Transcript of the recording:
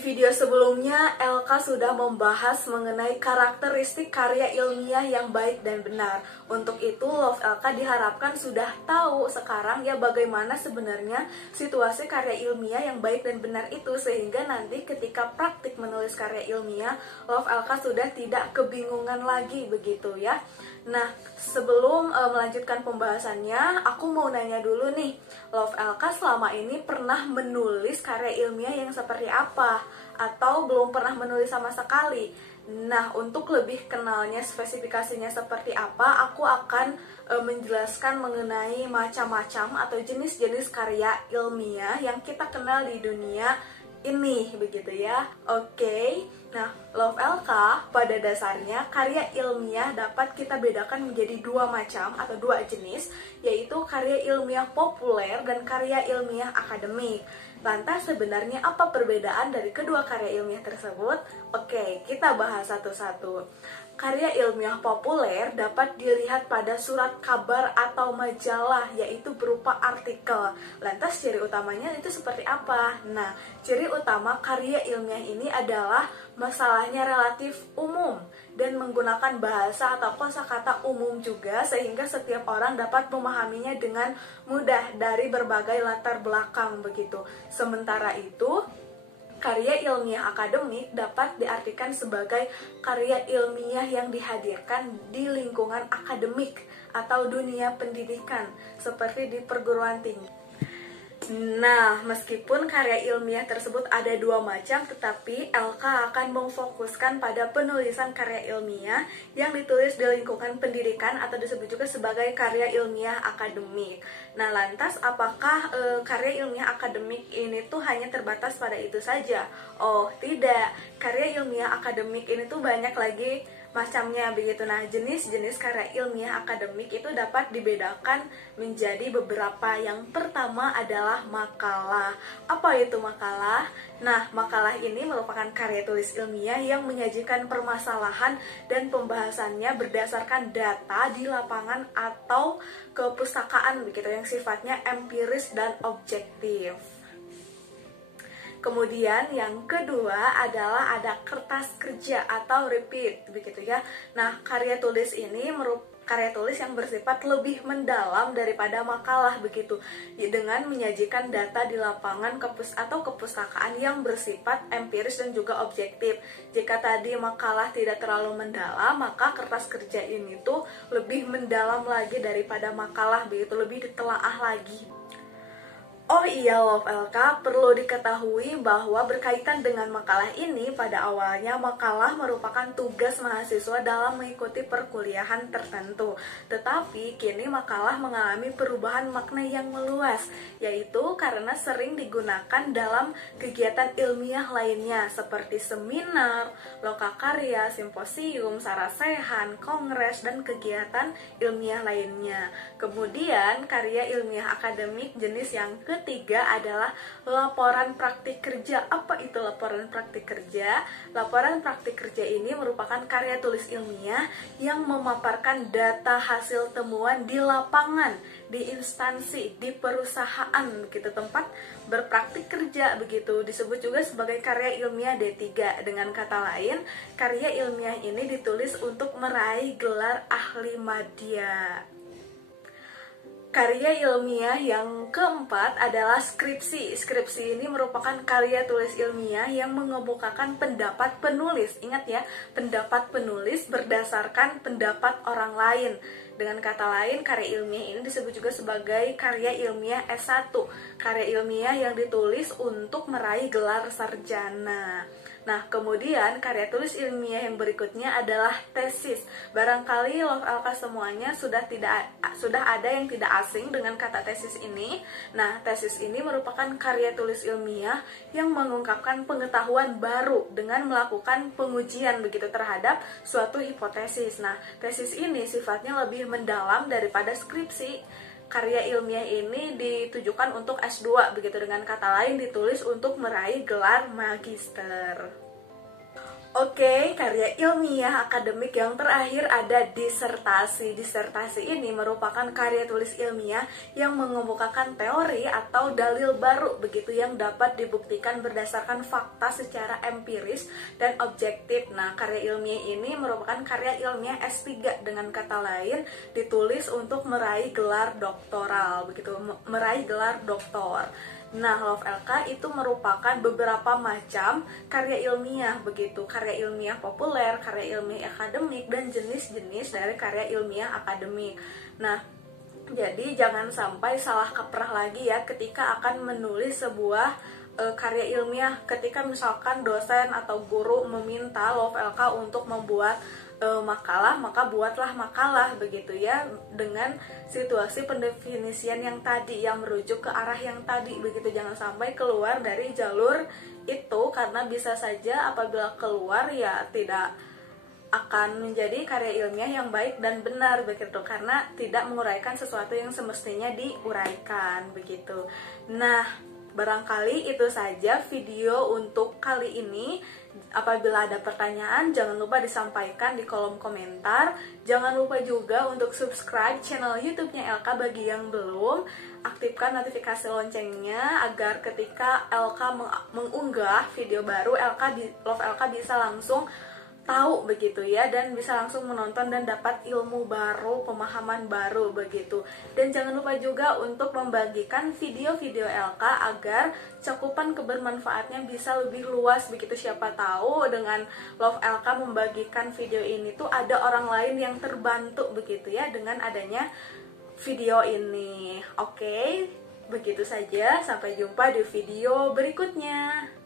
video sebelumnya, Elka sudah membahas mengenai karakteristik karya ilmiah yang baik dan benar. Untuk itu, Love Elka diharapkan sudah tahu sekarang ya bagaimana sebenarnya situasi karya ilmiah yang baik dan benar itu, sehingga nanti ketika praktik menulis karya ilmiah, Love Elka sudah tidak kebingungan lagi begitu ya. Nah, sebelum melanjutkan pembahasannya, aku mau nanya dulu nih, Love Elka selama ini pernah menulis karya ilmiah yang seperti apa? Atau belum pernah menulis sama sekali? Nah, untuk lebih kenalnya spesifikasinya seperti apa, aku akan menjelaskan mengenai macam-macam atau jenis-jenis karya ilmiah yang kita kenal di dunia ini, begitu ya. Oke. Nah, Love Elka pada dasarnya karya ilmiah dapat kita bedakan menjadi dua macam atau dua jenis, yaitu karya ilmiah populer dan karya ilmiah akademik. Lantas sebenarnya apa perbedaan dari kedua karya ilmiah tersebut? Oke, kita bahas satu-satu. Karya ilmiah populer dapat dilihat pada surat kabar atau majalah, yaitu berupa artikel. Lantas ciri utamanya itu seperti apa? Nah, ciri utama karya ilmiah ini adalah masalahnya relatif umum dan menggunakan bahasa atau kosakata umum juga, sehingga setiap orang dapat memahaminya dengan mudah dari berbagai latar belakang begitu. Sementara itu, karya ilmiah akademik dapat diartikan sebagai karya ilmiah yang dihadirkan di lingkungan akademik atau dunia pendidikan, seperti di perguruan tinggi. Nah, meskipun karya ilmiah tersebut ada dua macam, tetapi LK akan memfokuskan pada penulisan karya ilmiah yang ditulis di lingkungan pendidikan atau disebut juga sebagai karya ilmiah akademik. Nah, lantas apakah karya ilmiah akademik ini tuh hanya terbatas pada itu saja? Oh, tidak. Karya ilmiah akademik ini tuh banyak lagi macamnya begitu. Nah, jenis-jenis karya ilmiah akademik itu dapat dibedakan menjadi beberapa. Yang pertama adalah makalah. Apa itu makalah? Nah, makalah ini merupakan karya tulis ilmiah yang menyajikan permasalahan dan pembahasannya berdasarkan data di lapangan atau kepustakaan begitu, yang sifatnya empiris dan objektif. Kemudian yang kedua adalah ada kertas kerja atau repeat begitu ya. Nah, karya tulis ini karya tulis yang bersifat lebih mendalam daripada makalah begitu, dengan menyajikan data di lapangan atau kepustakaan yang bersifat empiris dan juga objektif. Jika tadi makalah tidak terlalu mendalam, maka kertas kerja ini tuh lebih mendalam lagi daripada makalah begitu, lebih ditelaah lagi. Oh iya, Love LK, perlu diketahui bahwa berkaitan dengan makalah ini, pada awalnya makalah merupakan tugas mahasiswa dalam mengikuti perkuliahan tertentu. Tetapi kini makalah mengalami perubahan makna yang meluas, yaitu karena sering digunakan dalam kegiatan ilmiah lainnya seperti seminar, lokakarya, simposium, sarasehan, kongres, dan kegiatan ilmiah lainnya. Kemudian karya ilmiah akademik jenis yang ketiga adalah laporan praktik kerja. Apa itu laporan praktik kerja? Laporan praktik kerja ini merupakan karya tulis ilmiah yang memaparkan data hasil temuan di lapangan, di instansi, di perusahaan gitu, tempat berpraktik kerja begitu. Disebut juga sebagai karya ilmiah D3. Dengan kata lain, karya ilmiah ini ditulis untuk meraih gelar ahli madya. Karya ilmiah yang keempat adalah skripsi. Skripsi ini merupakan karya tulis ilmiah yang mengemukakan pendapat penulis. Ingat ya, pendapat penulis berdasarkan pendapat orang lain. Dengan kata lain, karya ilmiah ini disebut juga sebagai karya ilmiah S1. Karya ilmiah yang ditulis untuk meraih gelar sarjana. Nah, kemudian karya tulis ilmiah yang berikutnya adalah tesis. Barangkali Love LK semuanya sudah ada yang tidak asing dengan kata tesis ini. Nah, tesis ini merupakan karya tulis ilmiah yang mengungkapkan pengetahuan baru dengan melakukan pengujian begitu terhadap suatu hipotesis. Nah, tesis ini sifatnya lebih mendalam daripada skripsi. Karya ilmiah ini ditujukan untuk S2 begitu, dengan kata lain ditulis untuk meraih gelar magister. Oke, karya ilmiah akademik yang terakhir ada disertasi. Disertasi ini merupakan karya tulis ilmiah yang mengemukakan teori atau dalil baru begitu yang dapat dibuktikan berdasarkan fakta secara empiris dan objektif. Nah, karya ilmiah ini merupakan karya ilmiah S3, dengan kata lain ditulis untuk meraih gelar doktoral begitu, meraih gelar doktor. Nah, Love LK itu merupakan beberapa macam karya ilmiah begitu, karya ilmiah populer, karya ilmiah akademik, dan jenis-jenis dari karya ilmiah akademik. Nah, jadi jangan sampai salah kaprah lagi ya ketika akan menulis sebuah karya ilmiah, ketika misalkan dosen atau guru meminta Love LK untuk membuat makalah, maka buatlah makalah begitu ya, dengan situasi pendefinisian yang tadi, yang merujuk ke arah yang tadi begitu. Jangan sampai keluar dari jalur itu, karena bisa saja apabila keluar ya tidak akan menjadi karya ilmiah yang baik dan benar begitu, karena tidak menguraikan sesuatu yang semestinya diuraikan begitu. Nah, barangkali itu saja video untuk kali ini. Apabila ada pertanyaan, jangan lupa disampaikan di kolom komentar. Jangan lupa juga untuk subscribe channel YouTube-nya LK bagi yang belum. Aktifkan notifikasi loncengnya agar ketika LK mengunggah video baru, Love LK bisa langsung tahu begitu ya, dan bisa langsung menonton dan dapat ilmu baru, pemahaman baru begitu. Dan jangan lupa juga untuk membagikan video-video LK agar cakupan kebermanfaatnya bisa lebih luas begitu. Siapa tahu dengan Love LK membagikan video ini tuh ada orang lain yang terbantu begitu ya dengan adanya video ini. Oke, begitu saja, sampai jumpa di video berikutnya.